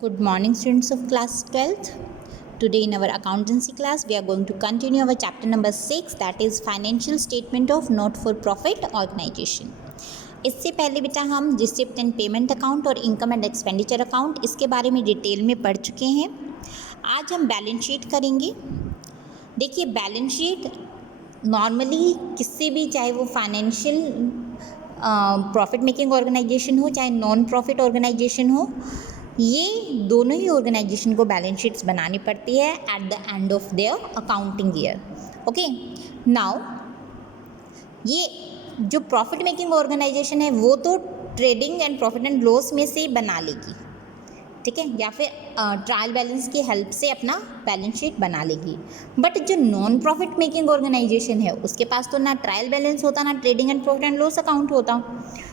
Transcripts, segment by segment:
Good morning, students of class 12th. Today in our accountancy class, we are going to continue our chapter number 6, that is financial statement of not for profit organization. इससे पहले बेटा हम receipt and payment account और income and expenditure account इसके बारे में detail में पढ़ चुके हैं. आज हम बैलेंस शीट करेंगे. देखिए, बैलेंस शीट नॉर्मली किससे भी, चाहे वो फाइनेंशियल प्रॉफिट मेकिंग ऑर्गेनाइजेशन हो चाहे नॉन प्रॉफिट ऑर्गेनाइजेशन हो, ये दोनों ही ऑर्गेनाइजेशन को बैलेंस शीट्स बनानी पड़ती है at the end of their accounting year. Okay, now ये जो प्रॉफिट मेकिंग ऑर्गेनाइजेशन है वो तो trading and profit and loss में से ही बना लेगी, ठीक है, या फिर ट्रायल बैलेंस की हेल्प से अपना बैलेंस शीट बना लेगी. बट जो नॉन प्रॉफिट मेकिंग ऑर्गेनाइजेशन है उसके पास तो ना ट्रायल बैलेंस होता ना trading and profit and loss account होता,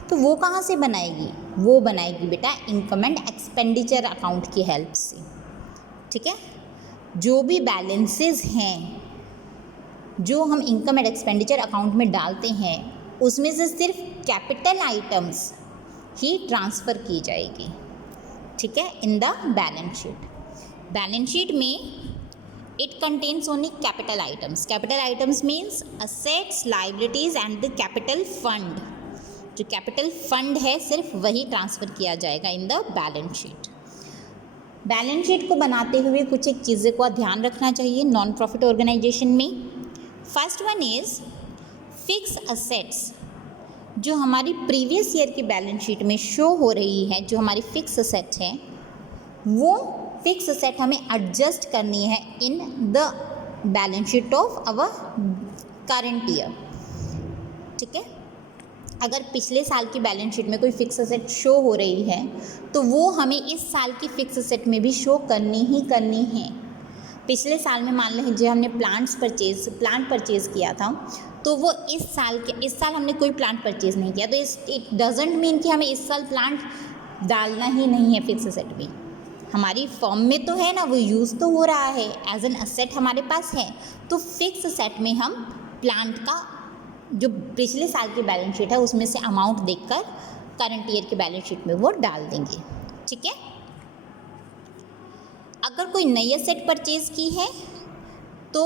तो वो कहाँ से बनाएगी? वो बनाएगी बेटा इनकम एंड एक्सपेंडिचर अकाउंट की हेल्प से. ठीक है, जो भी बैलेंसेस हैं जो हम इनकम एंड एक्सपेंडिचर अकाउंट में डालते हैं उसमें से सिर्फ कैपिटल आइटम्स ही ट्रांसफ़र की जाएगी. ठीक है, in the balance sheet. Balance sheet में it contains only capital items. Capital items means assets, liabilities and the capital fund. जो कैपिटल फंड है सिर्फ वही ट्रांसफ़र किया जाएगा in the balance sheet. Balance sheet को बनाते हुए कुछ एक चीज़ें को ध्यान रखना चाहिए नॉन प्रॉफिट ऑर्गेनाइजेशन में. First one is fix assets. जो हमारी प्रीवियस ईयर की बैलेंस शीट में शो हो रही है, जो हमारी फिक्स असेट है, वो फिक्स असेट हमें एडजस्ट करनी है in the balance sheet of our current year. ठीक है, अगर पिछले साल की बैलेंस शीट में कोई फिक्स असेट शो हो रही है तो वो हमें इस साल की फिक्स असेट में भी शो करनी ही करनी है. पिछले साल में मान लीजिए हमने प्लांट परचेज़ किया था, तो वो इस साल हमने कोई प्लांट परचेज़ नहीं किया, तो इट डजेंट मीन कि हमें इस साल प्लांट डालना ही नहीं है फिक्स असेट में. हमारी फॉर्म में तो है ना, वो यूज़ तो हो रहा है, एज एन असेट हमारे पास है, तो फिक्स असेट में हम प्लांट का जो पिछले साल की बैलेंस शीट है उसमें से अमाउंट देखकर करंट ईयर की बैलेंस शीट में वो डाल देंगे. ठीक है, अगर कोई नई असेट परचेज़ की है तो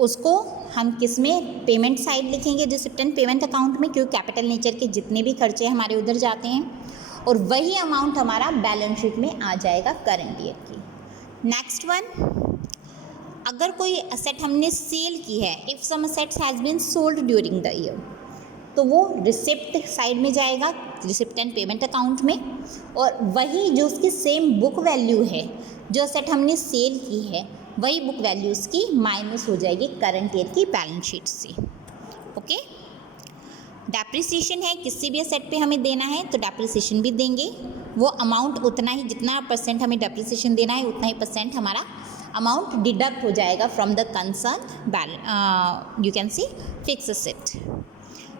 उसको हम किस में, पेमेंट साइड लिखेंगे रिसिप्ट एंड पेमेंट अकाउंट में, क्योंकि कैपिटल नेचर के जितने भी खर्चे हमारे उधर जाते हैं, और वही अमाउंट हमारा बैलेंस शीट में आ जाएगा करंट ईयर की. नेक्स्ट वन, अगर कोई असेट हमने सेल की है, if some assets has been sold during the year, तो वो रिसिप्ट साइड में जाएगा, रिसिप्ट एंड पेमेंट अकाउंट में, और वही जो उसकी सेम बुक वैल्यू है, जो असेट हमने सेल की है, वही बुक वैल्यू उसकी माइनस हो जाएगी करंट ईयर की बैलेंस शीट से. ओके, डेप्रिसिएशन है, किसी भी असेट पे हमें देना है तो डेप्रिसिएशन भी देंगे. वो अमाउंट उतना ही, जितना परसेंट हमें डेप्रिसिएशन देना है उतना ही परसेंट हमारा अमाउंट डिडक्ट हो जाएगा from the concern you can see fix asset.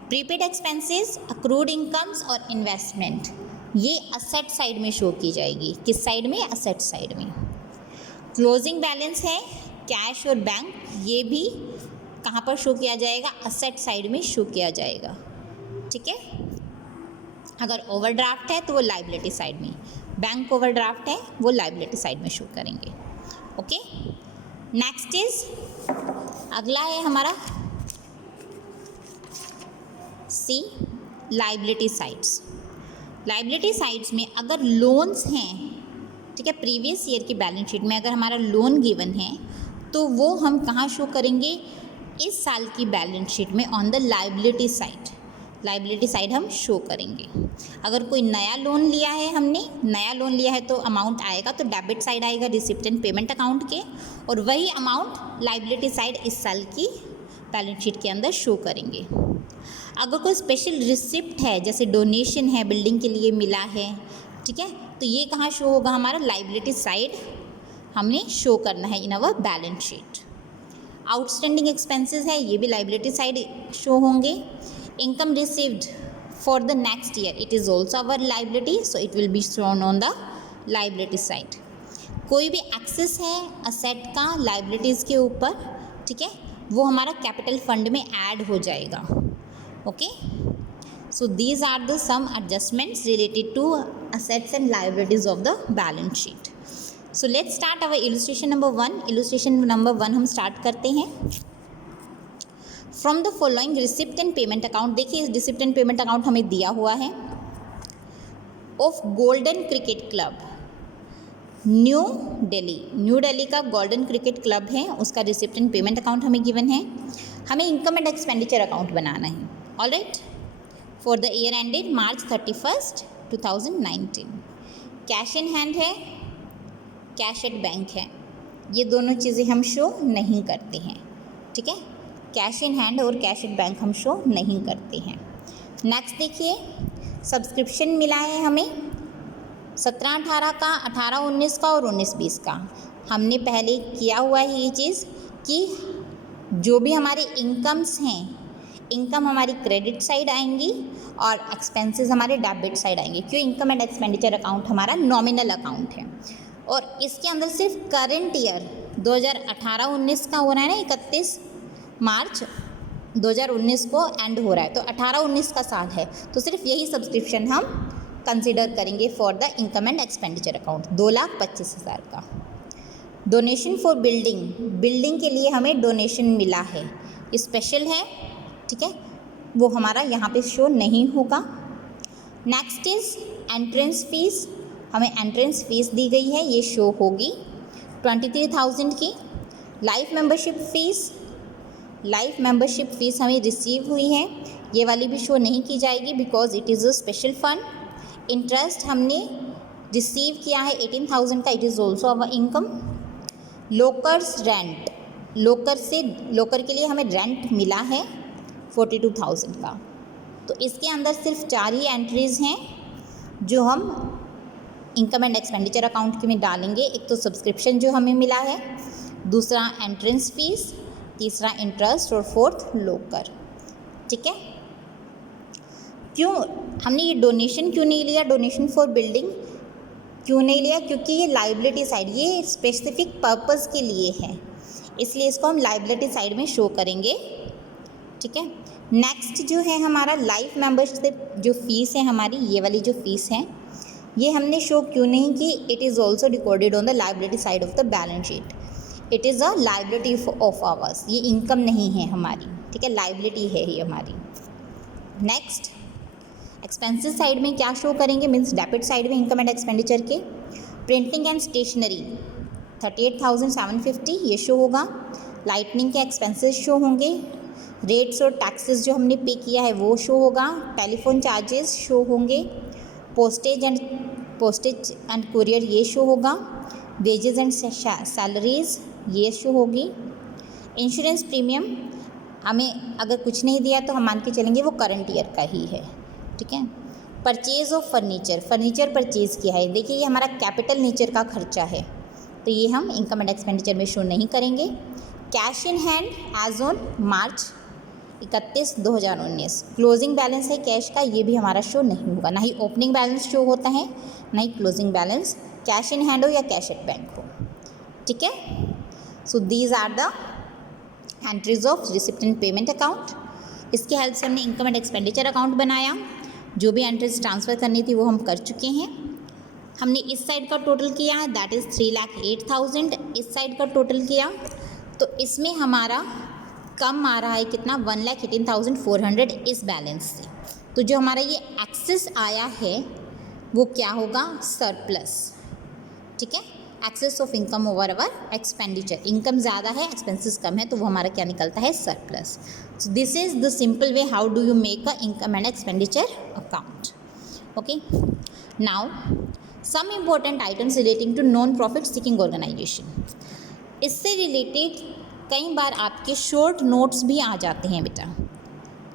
Prepaid expenses, accrued incomes और इन्वेस्टमेंट, ये असेट साइड में शो की जाएगी. किस साइड में? असेट साइड में. क्लोजिंग बैलेंस है, कैश और बैंक, ये भी कहाँ पर शो किया जाएगा? असेट साइड में शो किया जाएगा. ठीक है, अगर ओवरड्राफ्ट है तो वो लाइबिलिटी साइड में, बैंक ओवरड्राफ्ट है वो लाइबिलिटी साइड में शो करेंगे. ओके, नेक्स्ट इज, अगला है हमारा सी, लाइबिलिटी साइड्स. लाइबिलिटी साइड्स में अगर लोन्स हैं, ठीक है, प्रीवियस ईयर की बैलेंस शीट में अगर हमारा लोन गिवन है तो वो हम कहाँ शो करेंगे? इस साल की बैलेंस शीट में on the liability side. Liability side हम शो करेंगे. अगर कोई नया लोन लिया है, हमने नया लोन लिया है तो अमाउंट आएगा तो डेबिट साइड आएगा रिसिप्ट एंड पेमेंट अकाउंट के, और वही अमाउंट लाइबिलिटी साइड इस साल की बैलेंस शीट के अंदर शो करेंगे. अगर कोई स्पेशल रिसिप्ट है, जैसे डोनेशन है, बिल्डिंग के लिए मिला है, ठीक है, तो ये कहाँ शो होगा? हमारा लाइबिलिटी साइड हमने शो करना है इन अवर बैलेंस शीट. आउटस्टैंडिंग एक्सपेंसेस है, ये भी लाइबिलिटी साइड शो होंगे. Income received for the next year, it is also our liability, so it will be shown on the liability side. कोई भी एक्सेस है असेट का लाइबिलिटीज़ के ऊपर, ठीक है, वो हमारा कैपिटल फंड में ऐड हो जाएगा. Okay, So these are the some adjustments related to assets and liabilities of the balance sheet. So let's start our illustration number 1। Illustration number 1 हम स्टार्ट करते हैं। From the following receipt and payment account, देखिए receipt and payment account हमें दिया हुआ है। Of golden cricket club new Delhi का golden cricket club है, उसका रिसिप्ट एंड पेमेंट अकाउंट हमें गिवन है। हमें इनकम एंड एक्सपेंडिचर अकाउंट बनाना है। Alright, for the year ended March 31, 2019। Cash in hand है, कैश एट बैंक है, ये दोनों चीज़ें हम शो नहीं करते हैं। ठीक है, कैश इन हैंड और कैश एट बैंक हम शो नहीं करते हैं। नेक्स्ट देखिए, सब्सक्रिप्शन मिला है हमें 17-18 का, 18-19 का और 19-20 का। हमने पहले किया हुआ है ये चीज़ कि जो भी हमारे इनकम्स हैं, इनकम हमारी क्रेडिट साइड आएंगी और एक्सपेंसेस हमारे डेबिट साइड आएंगे। क्यों? इनकम एंड एक्सपेंडिचर अकाउंट हमारा नॉमिनल अकाउंट है और इसके अंदर सिर्फ करंट ईयर 2018-19 का हो रहा है ना, 31 मार्च 2019 को एंड हो रहा है, तो 18-19 का साल है, तो सिर्फ यही सब्सक्रिप्शन हम कंसिडर करेंगे for the income and expenditure account, 2,25,000 का। डोनेशन फॉर बिल्डिंग के लिए हमें डोनेशन मिला है, स्पेशल है, ठीक है, वो हमारा यहाँ पे शो नहीं होगा। नेक्स्ट इज एंट्रेंस फीस, हमें एंट्रेंस फीस दी गई है, ये शो होगी 23,000 की। लाइफ मेंबरशिप फ़ीस हमें रिसीव हुई है, ये वाली भी शो नहीं की जाएगी because it is a special fund. Interest हमने रिसीव किया है 18,000 का, it is also our income. Lockers rent, locker के लिए हमें रेंट मिला है 42,000 का। तो इसके अंदर सिर्फ 4 ही एंट्रीज़ हैं जो हम इनकम एंड एक्सपेंडिचर अकाउंट में डालेंगे। एक तो सब्सक्रिप्शन जो हमें मिला है, दूसरा एंट्रेंस फीस, तीसरा इंटरेस्ट और फोर्थ लोकर। ठीक है, क्यों हमने ये डोनेशन क्यों नहीं लिया, डोनेशन फॉर बिल्डिंग क्यों नहीं लिया? क्योंकि ये लाइबिलिटी साइड, ये स्पेसिफिक पर्पस के लिए है, इसलिए इसको हम लाइबिलिटी साइड में शो करेंगे। ठीक है, नेक्स्ट जो है हमारा लाइफ मेंबरशिप जो फ़ीस है हमारी, ये वाली जो फ़ीस है ये हमने शो क्यों नहीं की? It is also recorded on the liability side of the balance sheet. It is a liability of hours, ये इनकम नहीं है हमारी। ठीक है, लाइबिलिटी है ये हमारी। नेक्स्ट एक्सपेंसेस साइड में क्या शो करेंगे, मीन्स डेबिट साइड में इनकम एंड एक्सपेंडिचर के। प्रिंटिंग एंड स्टेशनरी 38,750 ये शो होगा। लाइटनिंग के एक्सपेंसेस शो होंगे। रेट्स और टैक्सेस जो हमने पे किया है वो शो होगा। टेलीफोन चार्जेस शो होंगे। पोस्टेज एंड कुरियर ये शो होगा। वेजेस एंड सैलरीज ये शो होगी। इंश्योरेंस प्रीमियम हमें अगर कुछ नहीं दिया तो हम मान के चलेंगे वो करंट ईयर का ही है। ठीक है, परचेज़ ऑफ फर्नीचर परचेज़ किया है, देखिए ये हमारा कैपिटल नेचर का खर्चा है, तो ये हम इनकम एंड एक्सपेंडिचर में शो नहीं करेंगे। Cash in hand as on March 31, 2019 closing balance है कैश का, ये भी हमारा शो नहीं होगा। ना ही ओपनिंग बैलेंस शो होता है, ना ही closing balance, cash in hand हो या कैश एट बैंक हो। ठीक है, so these are the entries of receipt and payment account. इसकी हेल्प से हमने इनकम एंड एक्सपेंडिचर अकाउंट बनाया। जो भी एंट्रीज ट्रांसफ़र करनी थी वो हम कर चुके हैं। हमने इस साइड का टोटल किया है, दैट इज़ 3,08,000। इस साइड का टोटल किया तो इसमें हमारा कम आ रहा है कितना, 1,18,400 इस बैलेंस से। तो जो हमारा ये एक्सेस आया है वो क्या होगा, सरप्लस। ठीक है, excess of income over our expenditure, income ज़्यादा है एक्सपेंसेस कम है, तो वो हमारा क्या निकलता है, surplus. So this is the simple way how do you make a income and expenditure account. Okay, now some important items relating to non profit seeking organisation. इससे रिलेटेड कई बार आपके शॉर्ट नोट्स भी आ जाते हैं बेटा,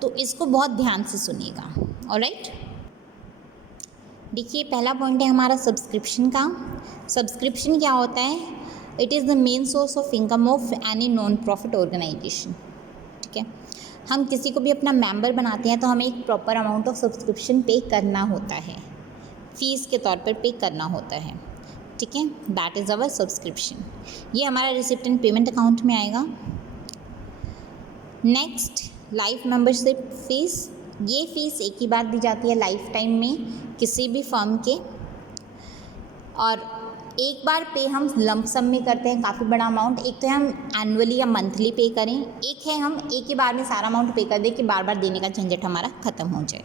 तो इसको बहुत ध्यान से सुनिएगा। ऑलराइट, देखिए पहला पॉइंट है हमारा सब्सक्रिप्शन का। सब्सक्रिप्शन क्या होता है, it is the main source of income of any non profit organisation. ठीक है, हम किसी को भी अपना मेंबर बनाते हैं तो हमें एक प्रॉपर अमाउंट ऑफ सब्सक्रिप्शन पे करना होता है, फीस के तौर पर पे करना होता है। ठीक है, दैट इज़ अवर सब्सक्रिप्शन। ये हमारा रिसिप्ट एंड पेमेंट अकाउंट में आएगा। नेक्स्ट लाइफ मेंबरशिप फीस, ये फ़ीस एक ही बार दी जाती है लाइफ टाइम में किसी भी फर्म के, और एक बार पे हम लंप सम में करते हैं काफ़ी बड़ा अमाउंट, एक तो है हम एनुअली या मंथली पे करें, एक है हम एक ही बार में सारा अमाउंट पे कर दें कि बार बार देने का झंझट हमारा ख़त्म हो जाए।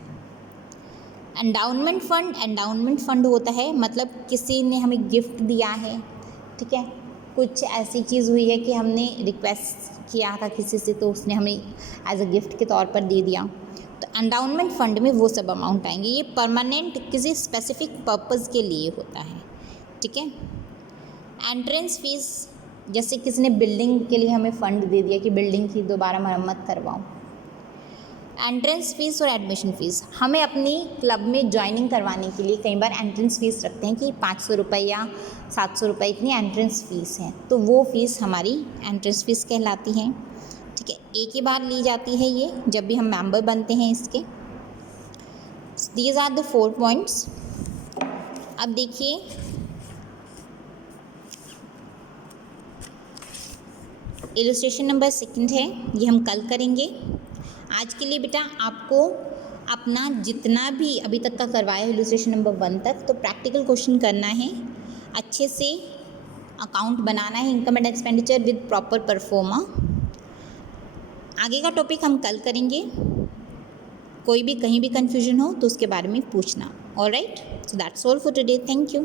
एंडाउनमेंट फंड होता है मतलब किसी ने हमें गिफ्ट दिया है, ठीक है, कुछ ऐसी चीज़ हुई है कि हमने रिक्वेस्ट किया था किसी से तो उसने हमें एज अ गिफ्ट के तौर पर दे दिया, तो एंडाउनमेंट फंड में वो सब अमाउंट आएंगे। ये परमानेंट किसी स्पेसिफिक पर्पज़ के लिए होता है, ठीक है। एंट्रेंस फीस, जैसे किसी ने बिल्डिंग के लिए हमें फ़ंड दे दिया कि बिल्डिंग की दोबारा मरम्मत करवाओ। एंट्रेंस फ़ीस और एडमिशन फ़ीस, हमें अपनी क्लब में ज्वाइनिंग करवाने के लिए कई बार एंट्रेंस फ़ीस रखते हैं कि 500 रुपये या 700 रुपये इतनी एंट्रेंस फ़ीस है, तो वो फ़ीस हमारी एंट्रेंस फ़ीस कहलाती है, ठीक है। एक ही बार ली जाती है ये जब भी हम मेंबर बनते हैं इसके। These are the 4 points. अब देखिए इलस्ट्रेशन नंबर 2 है, ये हम कल करेंगे। आज के लिए बेटा आपको अपना जितना भी अभी तक का करवाया है इलस्ट्रेशन नंबर 1 तक, तो प्रैक्टिकल क्वेश्चन करना है, अच्छे से अकाउंट बनाना है, income and expenditure with proper pro forma. आगे का टॉपिक हम कल करेंगे। कोई भी कहीं भी कन्फ्यूजन हो तो उसके बारे में पूछना। Alright, so that's all for today. Thank you.